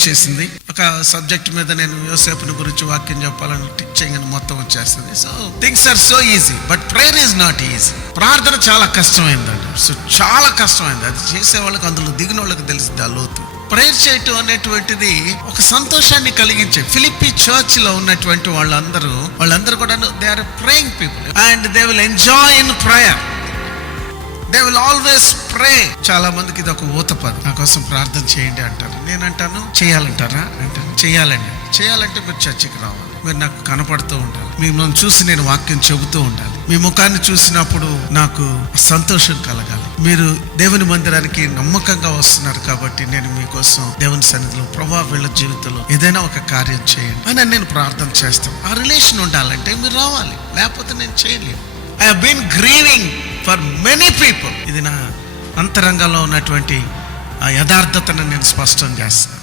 వచ్చేసింది. ఒక సబ్జెక్ట్ మీద నేను యోసేపుని గురించి వాక్యం చెప్పాలని టీచింగ్ అని మొత్తం వచ్చేస్తుంది. So things are so easy, but prayer is not easy. ప్రార్థన చాలా కష్టమైందండి. సో చాలా కష్టమైంది. అది చేసే వాళ్ళకి, అందులో దిగిన వాళ్ళకి తెలిసింది ఆ లోతు. ప్రేయర్ చేయటం అనేటువంటిది ఒక సంతోషాన్ని కలిగించే. ఫిలిప్పీ చర్చ్ లో ఉన్నటువంటి వాళ్ళందరూ కూడా they are praying people and they will enjoy in prayer. They will always pray. చాలా మందికి ఇది ఒక ఊతపదం. నా కోసం ప్రార్థన చేయండి అంటారు. నేనంటాను చేయాలంటారా అంటాను. చేయాలంటే మీరు చర్చికి రావాలి. మీరు నాకు కనపడుతూ ఉండాలి. మిమ్మల్ని చూసి నేను వాక్యం చెబుతూ ఉండాలి. మీ ముఖాన్ని చూసినప్పుడు నాకు సంతోషం కలగాలి. మీరు దేవుని మందిరానికి నమ్మకంగా వస్తున్నారు కాబట్టి నేను మీకోసం దేవుని సన్నిధిలో ప్రభా వీళ్ళ జీవితంలో ఏదైనా ఒక కార్యం చేయండి అని నేను ప్రార్థన చేస్తాను. ఆ రిలేషన్ ఉండాలంటే మీరు రావాలి, లేకపోతే నేను చేయలేను. I have been grieving for many people. ఇది నా అంతరంగంలో ఉన్నటువంటి ఆ యథార్థతను నేను స్పష్టం చేస్తాను.